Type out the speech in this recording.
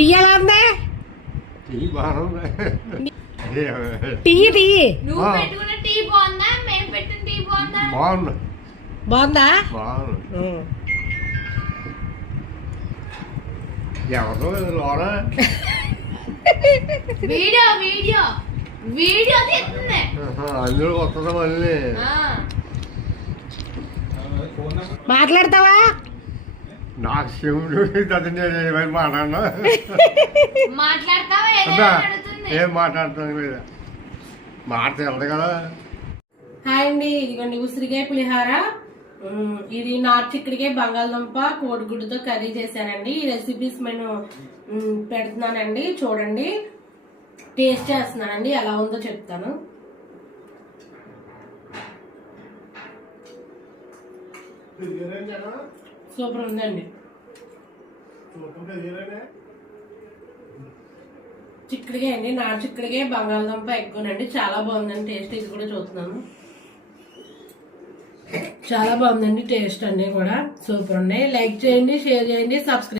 Tea ఎలా ఉందా? Tea బాగుంది. టీ నువ్వు పెట్టుకున్న టీ బాగుందా? మేము పెట్టిన టీ బాగుందా? బాగుంది. బాగుందా? బాగుంది. ఎవరు లోన వీడియో వీడియో వీడియో తీస్తుంది. అందులో వస్తుందా మళ్ళీ? మాట్లాడతావా? నాకు శివుడు నేను మాట్లాడినా మాట్లాడతావా? ఏం మాట్లాడుతాను లేదా మాట తెలదు కదా. హాయ్ అండి, ఇదిగోండి ఉసిరికాయ పులిహార. ఇది నార్త్ చిక్కుడికాయ బంగాళదుంప కోడిగుడ్డుతో కర్రీ చేశానండి. ఈ రెసిపీస్ నేను పెడుతున్నానండి, చూడండి. టేస్ట్ చేస్తున్నానండి, ఎలా ఉందో చెప్తాను. సూపర్ ఉందండి. చిక్కుడికాయ అండి, నార్త్ చిక్కుడికాయ బంగాళదుంప ఎక్కువనండి. చాలా బాగుందండి టేస్ట్. ఇది కూడా చూస్తున్నాను, చాలా బాగుందండి టేస్ట్ అన్నీ కూడా సూపర్ ఉన్నాయి. లైక్ చేయండి, షేర్ చేయండి, సబ్స్క్రైబ్